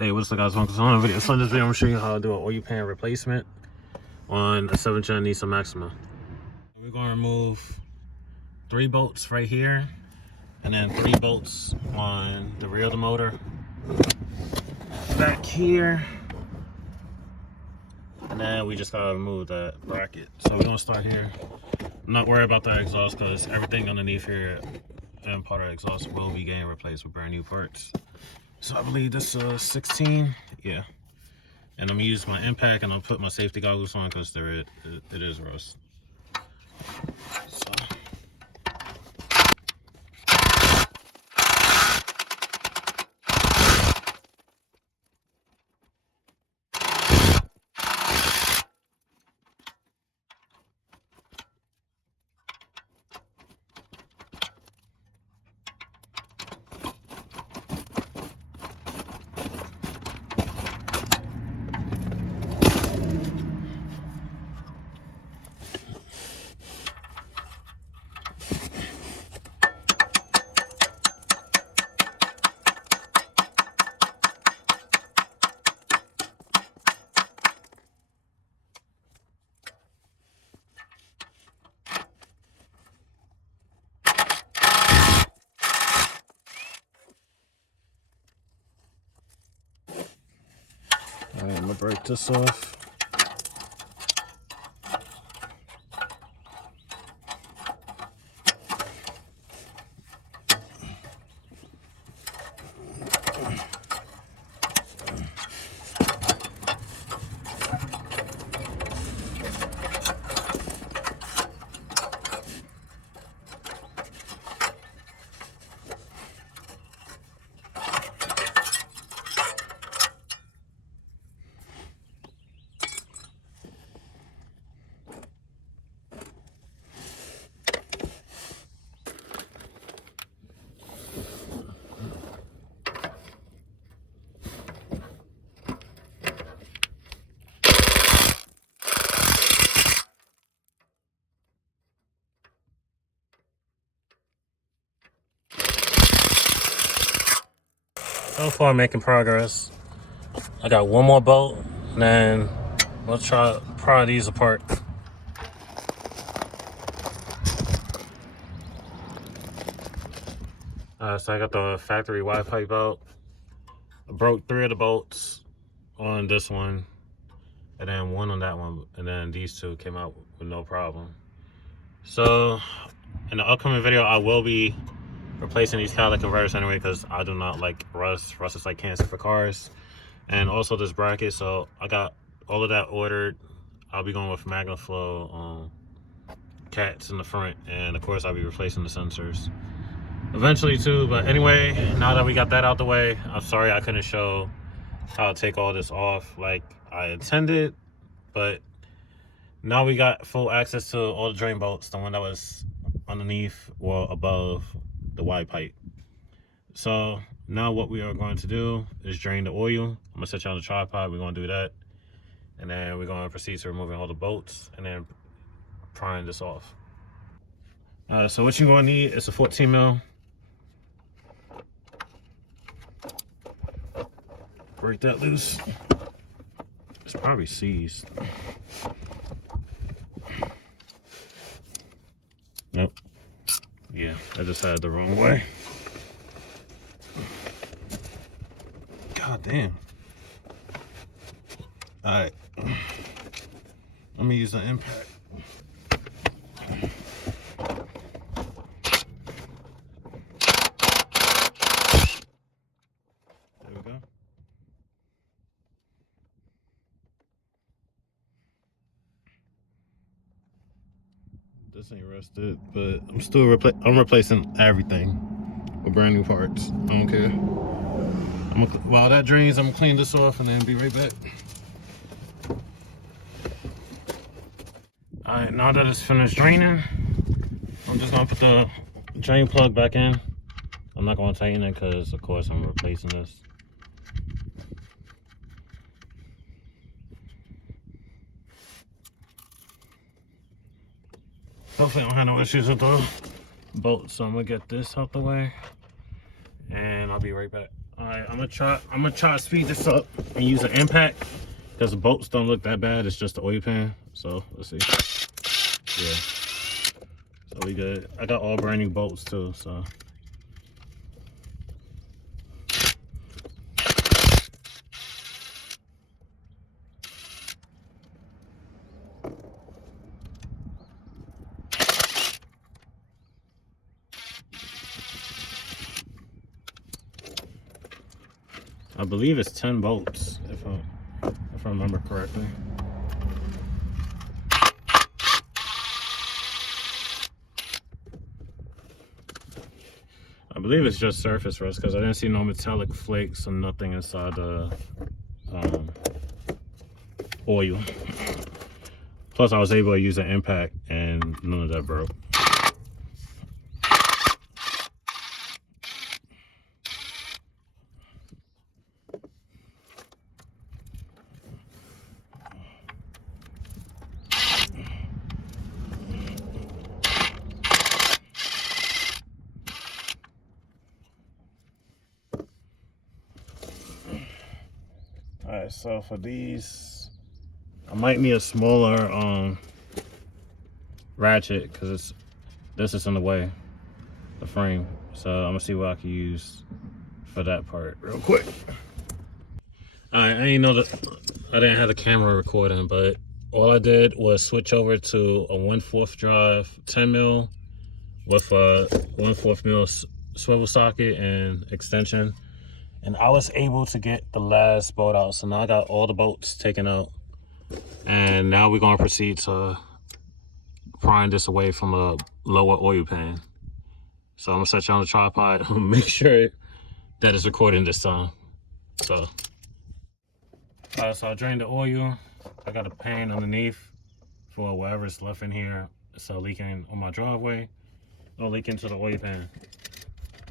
Hey, what's up guys, welcome to another video. So in this video I'm going to show you how to do an oil pan replacement on a 7th gen Nissan Maxima. We're going to remove 3 bolts right here and then 3 bolts on the rear of the motor back here, and then we just got to remove that bracket. So we're going to start here. I'm not worried about that exhaust because everything underneath here and part of the exhaust will be getting replaced with brand new parts. So I believe this is 16, yeah. And I'm gonna use my impact and I'll put my safety goggles on because it is rust. So. All right, I'm gonna break this off. So far, making progress. I got one more bolt, and then we'll try to pry these apart. So I got the factory Y pipe belt. I broke 3 of the bolts on this one, and then 1 on that one, and then these 2 came out with no problem. So in the upcoming video, I will be replacing these catalytic converters anyway because I do not like rust. Rust is like cancer for cars. And also this bracket, so I got all of that ordered. I'll be going with MagnaFlow cats in the front, and of course I'll be replacing the sensors eventually too. But anyway, now that we got that out the way, I'm sorry I couldn't show how to take all this off like I intended, but now we got full access to all the drain bolts, the one that was underneath or above the Y pipe. So now what we are going to do is drain the oil. I'm gonna set you on the tripod. We're gonna do that, and then we're gonna proceed to removing all the bolts and then prying this off. So what you're gonna need is a 14 mil. Break that loose. It's probably seized. Nope. Yeah, I just had it the wrong way. God damn. Alright. Let me use the impact. There we go. This ain't rusted, but I'm still replacing everything with brand new parts. I don't care. While that drains, I'm gonna clean this off and then be right back. All right, now that it's finished draining, I'm just gonna put the drain plug back in. I'm not gonna tighten it because, of course, I'm replacing this. Hopefully I don't have no issues with the bolt, so I'm gonna get this out the way and I'll be right back. All Alright, I'm gonna try to speed this up and use an impact because the bolts don't look that bad. It's just the oil pan. So let's see. Yeah. So we good. I got all brand new bolts too, so. I believe it's 10 bolts, if I remember correctly. I believe it's just surface rust because I didn't see no metallic flakes or nothing inside the oil. Plus, I was able to use an impact and none of that broke. Alright, so for these, I might need a smaller ratchet because this is in the way, the frame. So I'm gonna see what I can use for that part real quick. Alright, I didn't know that I didn't have the camera recording, but all I did was switch over to a 1/4 drive 10 mil with a 1/4 mil swivel socket and extension. And I was able to get the last bolt out. So now I got all the bolts taken out. And now we're gonna proceed to prying this away from a lower oil pan. So I'm gonna set you on the tripod and make sure that it's recording this time. So, so I drained the oil. I got a pan underneath for whatever's left in here. So leaking on my driveway, don't leak into the oil pan.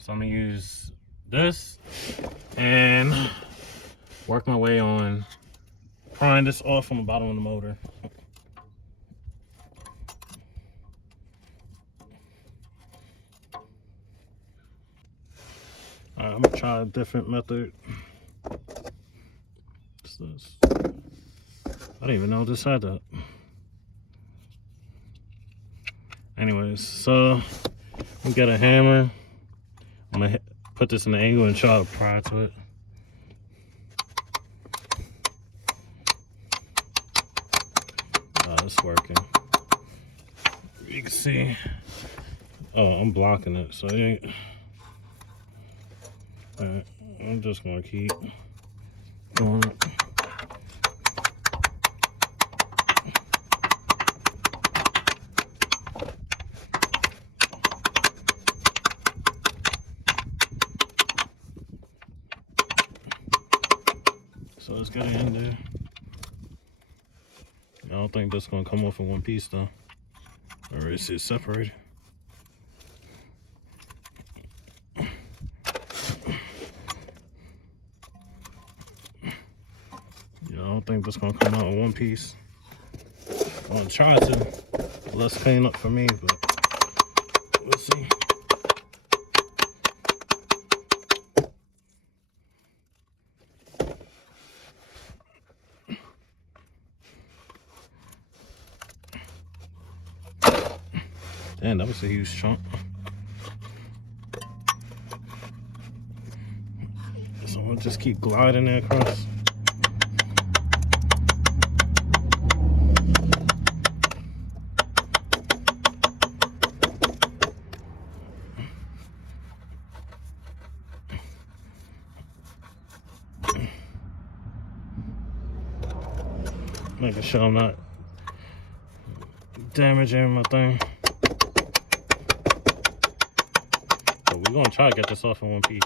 So I'm gonna use this and work my way on prying this off from the bottom of the motor. Alright, I'm gonna try a different method. What's this? I didn't even know this had that. Anyways, so we got a hammer. I'm gonna put this in the angle and try to pry to it. It's working. You can see. Oh, I'm blocking it, so it ain't. Alright, I'm just gonna keep doing it. So it's got it in there. I don't think that's gonna come off in one piece though. Alright, see it's separated. Yeah, I don't think that's gonna come out in one piece. I'm gonna try to. Less pain up for me, but let's see. Damn, that was a huge chunk. So I'm gonna just keep gliding there across. Making sure I'm not damaging my thing. But we're gonna try to get this off in one piece.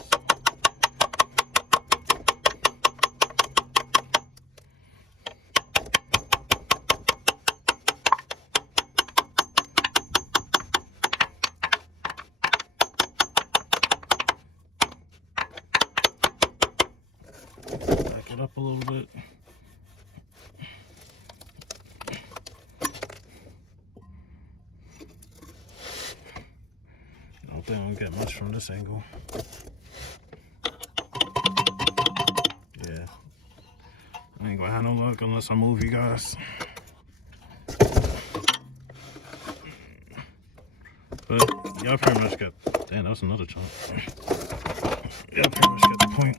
Back it up a little bit. I don't think I'm gonna get much from this angle. behind the look unless I move you guys. But y'all pretty much got, damn, that was another chunk. Y'all pretty much got the point.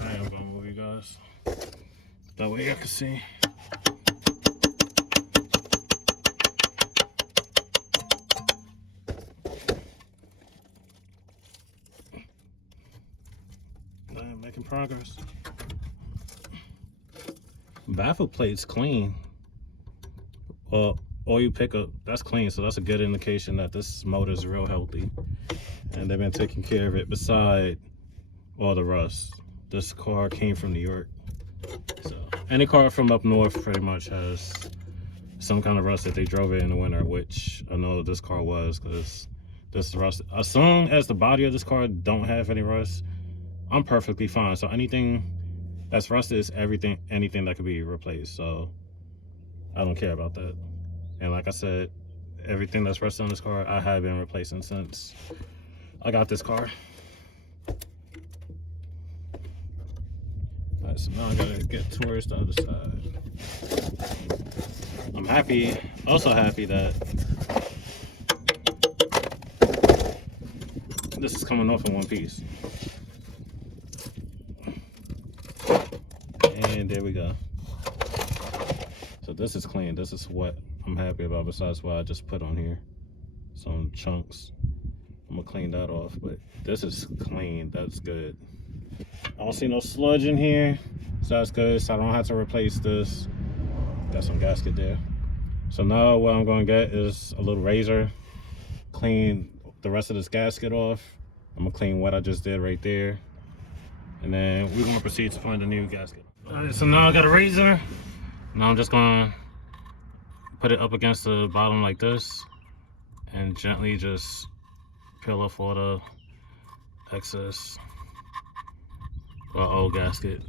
I am gonna move you guys. That way y'all can see. I am making progress. Baffle plate's clean. Well, oil pickup, that's clean, so that's a good indication that this motor is real healthy. And they've been taking care of it beside all the rust. This car came from New York. So any car from up north pretty much has some kind of rust if they drove it in the winter, which I know this car was, because this rust, as long as the body of this car don't have any rust, I'm perfectly fine. So anything that's rusted is anything that could be replaced. So I don't care about that. And like I said, everything that's rusted on this car, I have been replacing since I got this car. Alright, so now I gotta get towards the other side. I'm happy, also happy that this is coming off in one piece. And there we go. So this is clean. This is what I'm happy about, besides what I just put on here. Some chunks. I'm gonna clean that off, but this is clean. That's good. I don't see no sludge in here, so that's good. So I don't have to replace this. Got some gasket there. So now what I'm gonna get is a little razor, clean the rest of this gasket off. I'm gonna clean what I just did right there, and then we're gonna proceed to find a new gasket. All right, so now I got a razor. Now I'm just gonna put it up against the bottom like this and gently just peel off all the excess old gasket.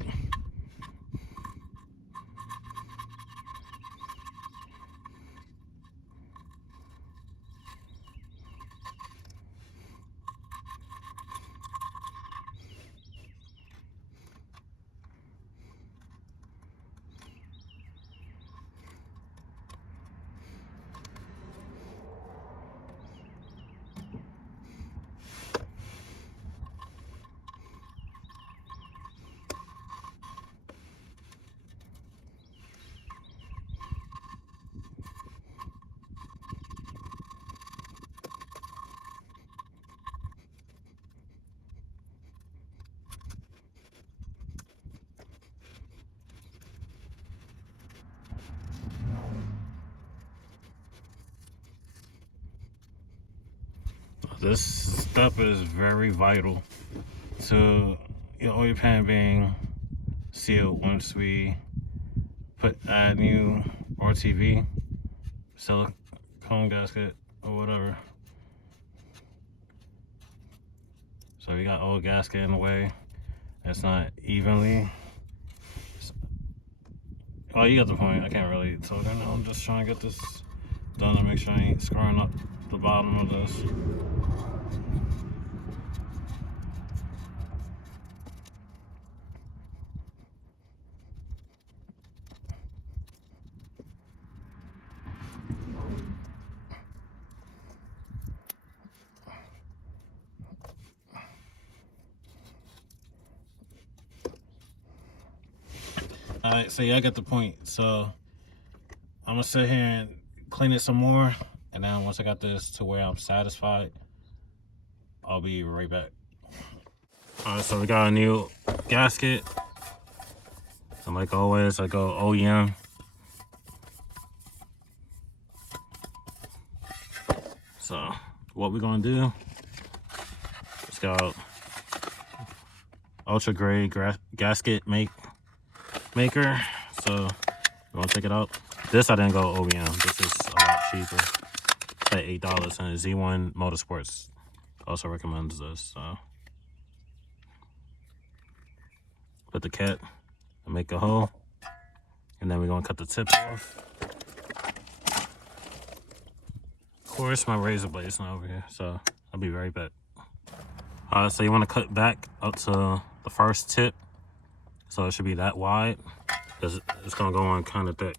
This step is very vital to your oil pan being sealed once we add new RTV, silicone gasket, or whatever. So we got old gasket in the way. It's not evenly. Oh, you got the point. I can't really talk right now. I'm just trying to get this done to make sure I ain't screwing up the bottom of this. Alright, so yeah, I got the point. So I'm gonna sit here and clean it some more, and then once I got this to where I'm satisfied, I'll be right back. Alright, so we got a new gasket. So like always, I go OEM. So what we're gonna do, it's got ultra grade gasket maker. So we're gonna take it out. This I didn't go OEM. This is a lot cheaper. It's like $8, and Z1 Motorsports also recommends this. So put the cap and make a hole, and then we're gonna cut the tips off. course, my razor blade is not over here, so I'll be right back. So you want to cut back up to the first tip, so it should be that wide, because it's gonna go on kind of thick.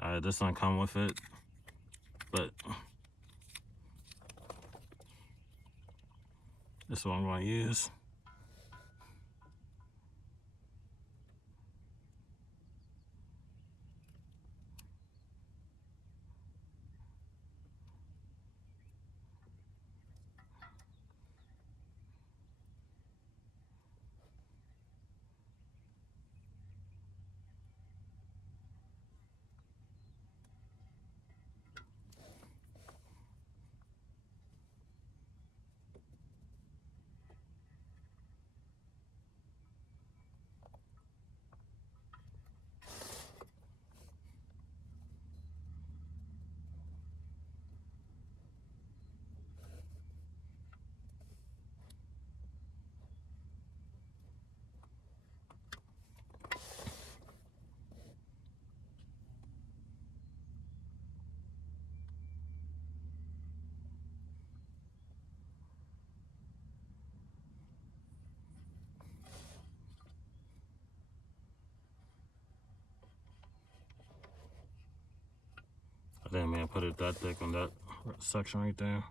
Alright, this doesn't come with it, but this is what I'm going to use. Damn, man, put it that thick on that section right there.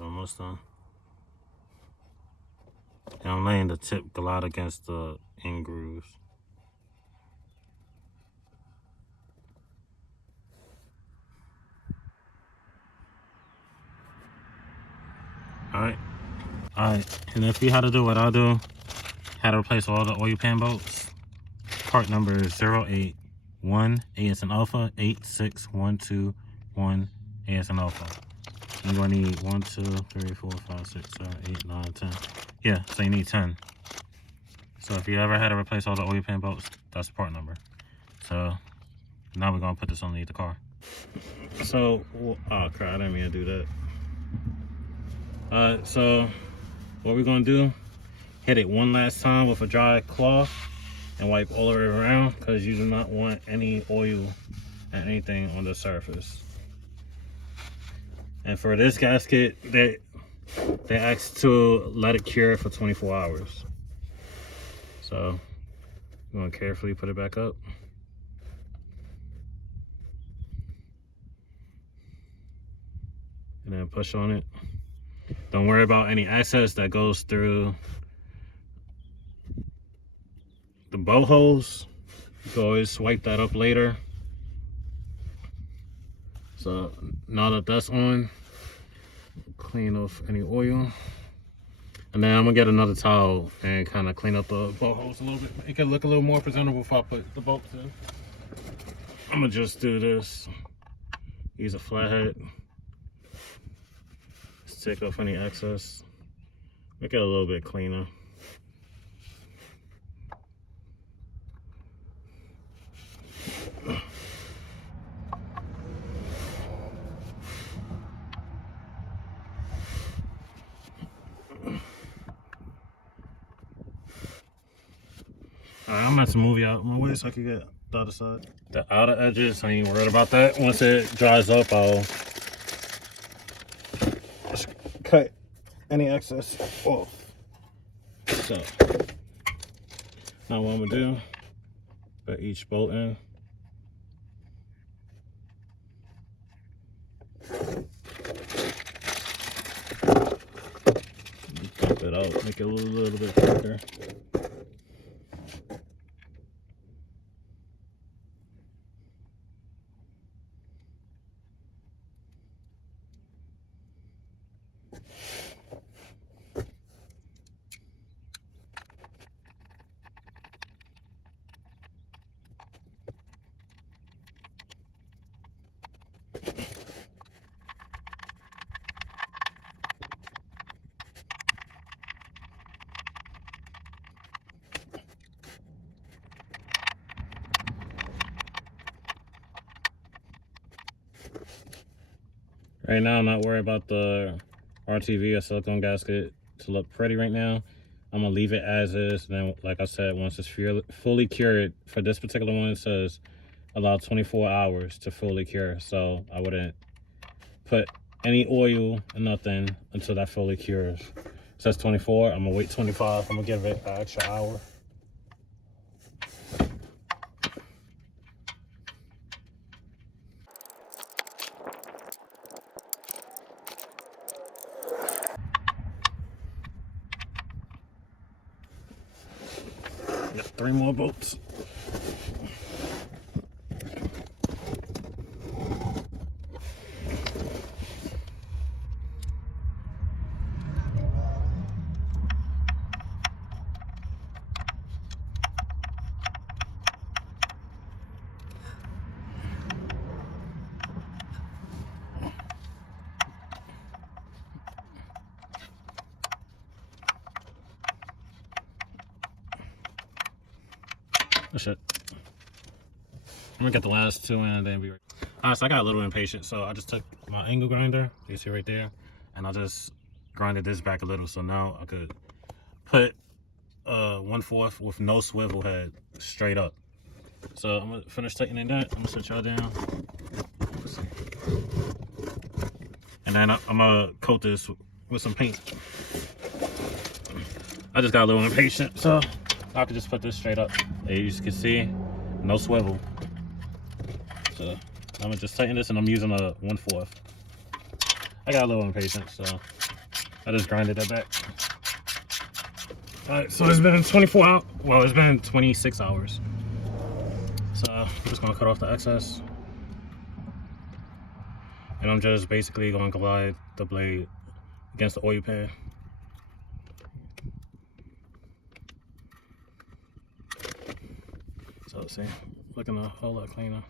Almost done. And I'm letting the tip glide against the end grooves. Alright. And if you had to do what I do, had to replace all the oil pan bolts. Part number is 081 A as in alpha 86121 A as in alpha. You're gonna need 1, 2, 3, 4, 5, 6, 7, 8, 9, 10. Yeah, so you need 10. So if you ever had to replace all the oil pan bolts, that's the part number. So now we're gonna put this underneath the car. So, oh crap, I didn't mean to do that. So what we're gonna do, hit it one last time with a dry cloth and wipe all the way around, because you do not want any oil and anything on the surface. And for this gasket, they ask to let it cure for 24 hours. So I'm gonna carefully put it back up. And then push on it. Don't worry about any excess that goes through the bolt holes. You can always wipe that up later. So now that that's on, clean off any oil. And then I'm gonna get another towel and kind of clean up the bolt holes a little bit. It can look a little more presentable if I put the bolts in. I'm gonna just do this. Use a flathead. Just take off any excess. Make it a little bit cleaner. Alright, I'm gonna have to move you out of my way so I can get the other side. The outer edges, I ain't worried about that. Once it dries up, I'll just cut any excess off. So, now what I'm gonna do, put each bolt in. Pump it out, make it a little bit thicker. Right now, I'm not worried about the RTV or silicone gasket to look pretty right now. I'm gonna leave it as is. Then, like I said, once it's fully cured, for this particular one, it says allow 24 hours to fully cure. So I wouldn't put any oil or nothing until that fully cures. It says 24. I'm gonna wait 25. I'm gonna give it an extra hour. Got 3 more bolts. That's it. I'm gonna get the last 2 in and then be right. Alright, so I got a little impatient, so I just took my angle grinder, you see right there, and I just grinded this back a little, so now I could put 1/4 with no swivel head straight up. So I'm gonna finish tightening that. I'm gonna set y'all down, and then I'm gonna coat this with some paint. I just got a little impatient, so I could just put this straight up. As you can see, no swivel. So I'm gonna just tighten this, and I'm using a 1/4. I got a little impatient, so I just grinded that back. All right, so it's been 24 hours. Well, it's been 26 hours. So I'm just gonna cut off the excess, and I'm just basically gonna glide the blade against the oil pan. So let's see, looking a whole lot cleaner.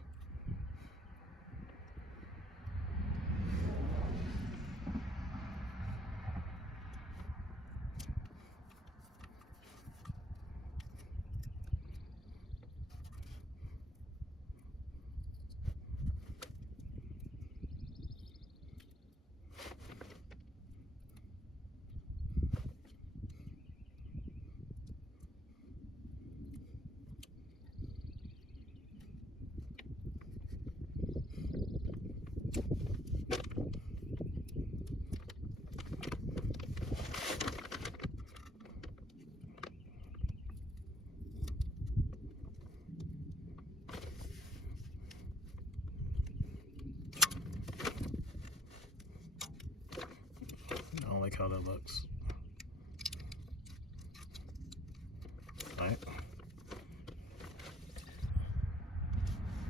I don't like how that looks.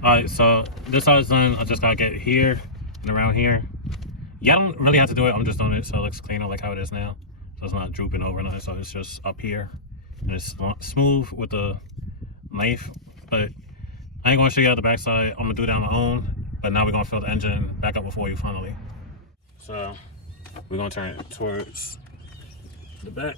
Alright, so this side's done. I just gotta get here and around here. Yeah, I don't really have to do it. I'm just doing it so it looks cleaner like how it is now. So it's not drooping over nothing. So it's just up here. And it's smooth with the knife. But I ain't gonna show you out the back side. I'm gonna do it on my own. But now we're gonna fill the engine back up with oil finally. So we're gonna turn it towards the back.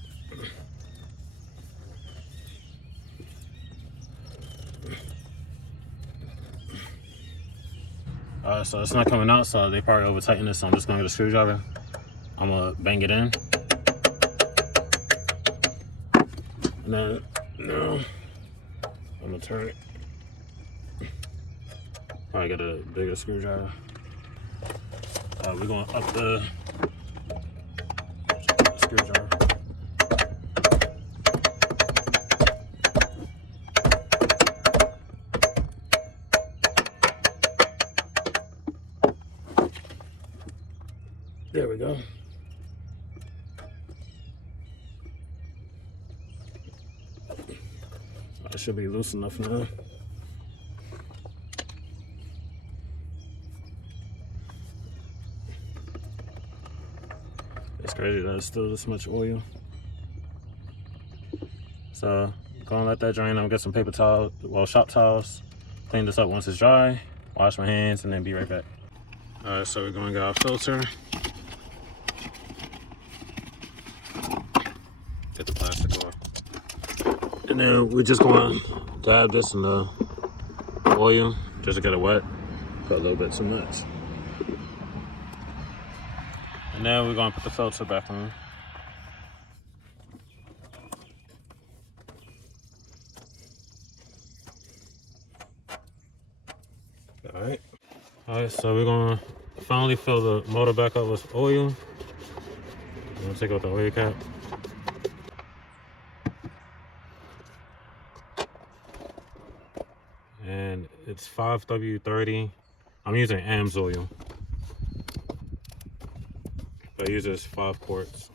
So it's not coming out, so they probably over tightened this, so I'm just gonna get a screwdriver. I'm gonna bang it in. And then now I'm gonna turn it. Probably get a bigger screwdriver. We're going up the screwdriver. There we go. I should be loose enough now. It's crazy that it's still this much oil. So gonna let that drain. I'm gonna get some paper towels, well, shop towels. Clean this up once it's dry. Wash my hands and then be right back. Alright, so we're gonna get our filter. Get the plastic off. And then we're just gonna dab this in the oil just to get it wet. Put a little bit too much. Now we're gonna put the filter back on. Alright, so we're gonna finally fill the motor back up with oil. I'm gonna take out the oil cap. And it's 5W30. I'm using AMS oil. I use this 5 quarts.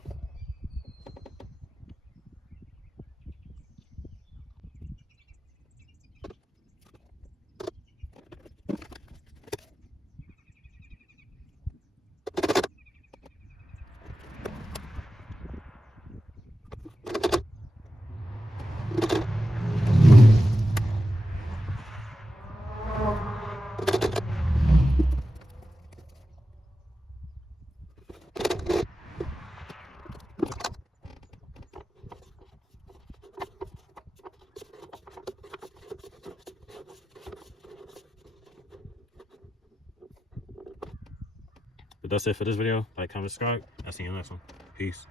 But that's it for this video. Like, comment, subscribe. I'll see you in the next one. Peace.